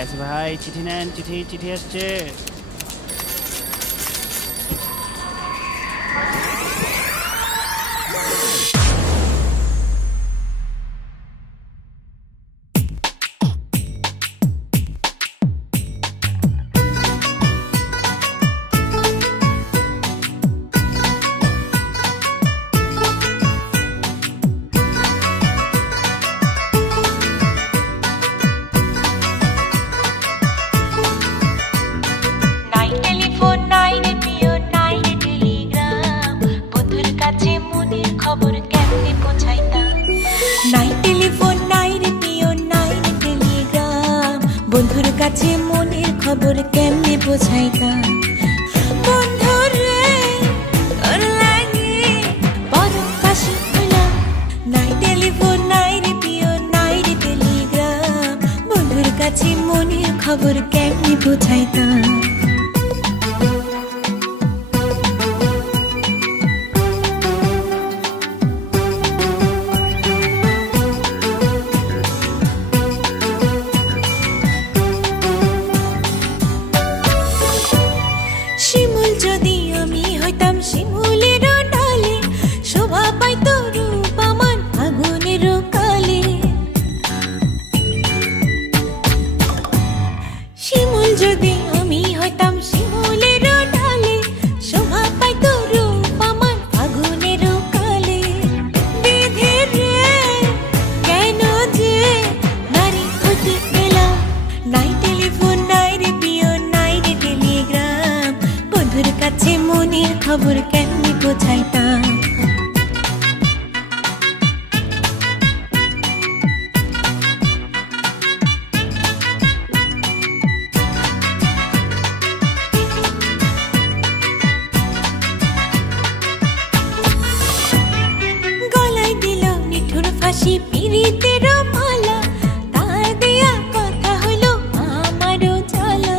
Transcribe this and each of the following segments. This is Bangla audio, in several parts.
গেছে ভাই, চিঠি নেন, চিঠি চিঠি আসছে। বন্ধুর কাছে মনের খবর কেমনে পৌঁছাইতাম। বন্ধু রে তোর লাগে বড় কাশি হইলাম, নাই টেলিফোন নাই রে প্রিয় নাই রে টেলিগ্রাম, বন্ধুর কাছে মনের খবর কেমনে পৌঁছাইতাম। শিমুল যদি আমি হইতাম শিমুলের ডালে, শোভা পাইত রূপ আমার আগুনের কালে। শিমুল যদি আমি হইতাম শিমুলের ডালে, শোভা পাইত রূপ আমার আগুনের কালে। বিধি রে কেন যে নারী হইতে গেলাম, নাই টেলিফোন নাই রে প্রিয় নাই রে টেলিগ্রাম, বন্ধুর কাছে মনের খবর কেমনে পৌঁছাইতাম। গলায় দিল নিঠুর ফাঁসি পিরিতের মালা, তার দেয়া কথা হলো আমারও জ্বালা।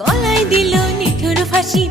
গলায় দিল নিঠুর ফাঁসি